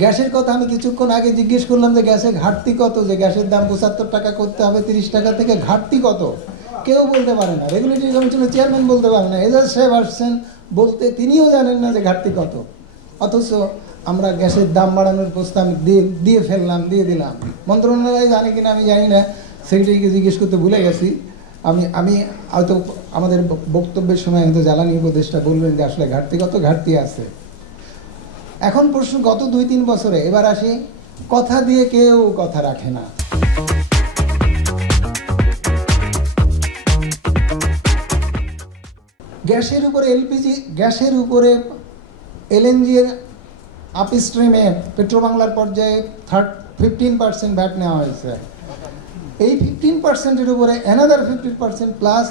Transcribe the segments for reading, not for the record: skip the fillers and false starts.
গ্যাসের কথা আমি কিছুক্ষণ আগে জিজ্ঞেস করলাম যে গ্যাসের ঘাটতি কত, যে গ্যাসের দাম ৭৫ টাকা করতে হবে ৩০ টাকা থেকে, ঘাটতি কত কেউ বলতে পারে না। রেগুলেটরি কমিশনের চেয়ারম্যান বলতে পারে না, এজাজ সাহেব আসছেন বলতে, তিনিও জানেন না যে ঘাটতি কত। অথচ আমরা গ্যাসের দাম বাড়ানোর প্রস্তাব দিয়ে দিলাম। মন্ত্রণালয় জানে কিনা আমি জানি না, সেক্রেটারিকে জিজ্ঞেস করতে ভুলে গেছি। আমি হয়তো আমাদের বক্তব্যের সময় হয়তো জ্বালানি উপদেষ্টা বলবেন যে আসলে ঘাটতি কত, ঘাটতি আছে। এখন প্রশ্ন, গত ২-৩ বছরে, এবার আসি, কথা দিয়ে কেউ কথা রাখে না। গ্যাসের উপরে এলপিজি, গ্যাসের উপরে এলএনজি এর আপস্ট্রিমে পেট্রোবাংলার পর্যায়ে 15% ভ্যাট নেওয়া হয়েছে। এই 15%-এর উপরে অ্যানাদার 50% প্লাস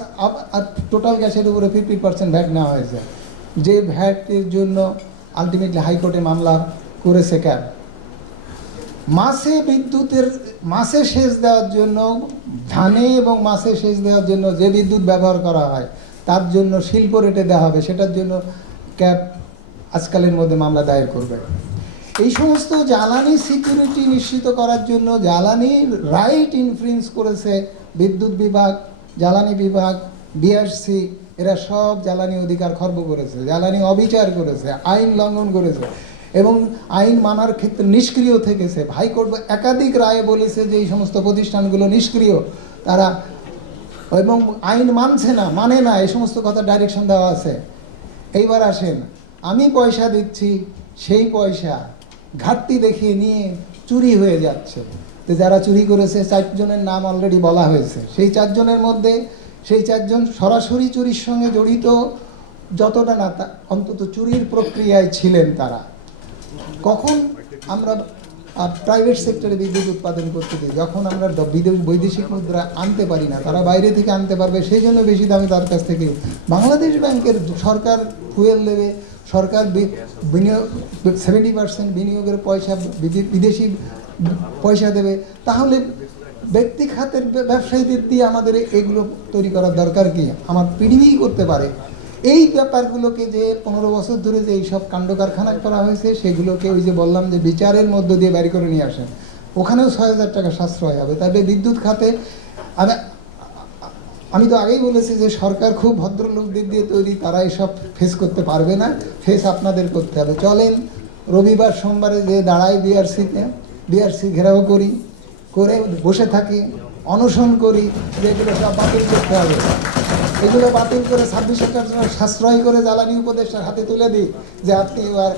টোটাল গ্যাসের উপরে 50% ভ্যাট নেওয়া হয়েছে, যে ভ্যাটের জন্য আলটিমেটলি হাইকোর্টে মামলা করেছে ক্যাব। মাসে বিদ্যুতের, মাসে সেচ দেওয়ার জন্য, ধানে এবং মাসে সেচ দেওয়ার জন্য যে বিদ্যুৎ ব্যবহার করা হয় তার জন্য শিল্প রেটে দেওয়া হবে, সেটার জন্য ক্যাব আজকালের মধ্যে মামলা দায়ের করবে। এই সমস্ত জ্বালানি সিকিউরিটি নিশ্চিত করার জন্য জ্বালানি রাইট ইনফ্লুয়েন্স করেছে বিদ্যুৎ বিভাগ, জ্বালানি বিভাগ, বিআরসি, এরা সব জ্বালানি অধিকার খর্ব করেছে, জ্বালানি অবিচার করেছে, আইন লঙ্ঘন করেছে এবং আইন মানার ক্ষেত্রে নিষ্ক্রিয় থেকেছে। হাইকোর্ট একাধিক রায়ে বলেছে যে এই সমস্ত প্রতিষ্ঠানগুলো নিষ্ক্রিয়, তারা এবং আইন মানে না, এই সমস্ত কথা ডাইরেকশন দেওয়া আছে। এইবার আসেন, আমি পয়সা দিচ্ছি, সেই পয়সা ঘাটতি দেখিয়ে নিয়ে চুরি হয়ে যাচ্ছে। তো যারা চুরি করেছে 4 জনের নাম অলরেডি বলা হয়েছে। সেই 4 জনের মধ্যে, সেই 4 জন সরাসরি চুরির সঙ্গে জড়িত যতটা না, অন্তত চুরির প্রক্রিয়ায় ছিলেন তারা। কখন আমরা প্রাইভেট সেক্টরে বিদ্যুৎ উৎপাদন করতে দিই, যখন আমরা বৈদেশিক মুদ্রা আনতে পারি না, তারা বাইরে থেকে আনতে পারবে, সেই জন্য বেশি দামে তার কাছ থেকে। বাংলাদেশ ব্যাংকের সরকার ফুয়েল দেবে, সরকার বিনিয়োগ 70% বিনিয়োগের পয়সা বিদেশি পয়সা দেবে, তাহলে ব্যক্তি খাতের ব্যবসায়ীদের দিয়ে আমাদের এগুলো তৈরি করার দরকার কি? আমার পিডিবিই করতে পারে। এই ব্যাপারগুলোকে যে 15 বছর ধরে যে এইসব কাণ্ড কারখানা করা হয়েছে, সেগুলোকে ওই যে বললাম যে বিচারের মধ্য দিয়ে বের করে নিয়ে আসেন, ওখানেও 6,000 টাকা সাশ্রয় হবে। তবে বিদ্যুৎ খাতে আমি তো আগেই বলেছি যে সরকার খুব ভদ্রলোকদের দিয়ে তৈরি, তারা এসব ফেস করতে পারবে না, ফেস আপনাদের করতে হবে। চলেন রবিবার সোমবারে যে দাঁড়াই বিআরসি ঘেরাও করে বসে থাকি, অনশন করি যে এগুলো সব বাতিল করতে হবে। এগুলো বাতিল করে 26,000 টাকা সাশ্রয় করে জ্বালানি উপদেষ্টার হাতে তুলে দিই যে আপনি এবার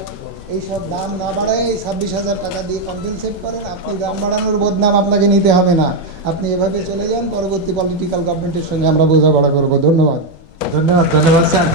এইসব দাম না বাড়ায় এই 26,000 টাকা দিয়ে কম্পেনসেট করেন, আপনি দাম বাড়ানোর বদনাম আপনাকে নিতে হবে না, আপনি এভাবে চলে যান, পরবর্তী পলিটিক্যাল গভর্নমেন্টের সঙ্গে আমরা বোঝাপড়া করবো। ধন্যবাদ। ধন্যবাদ স্যার।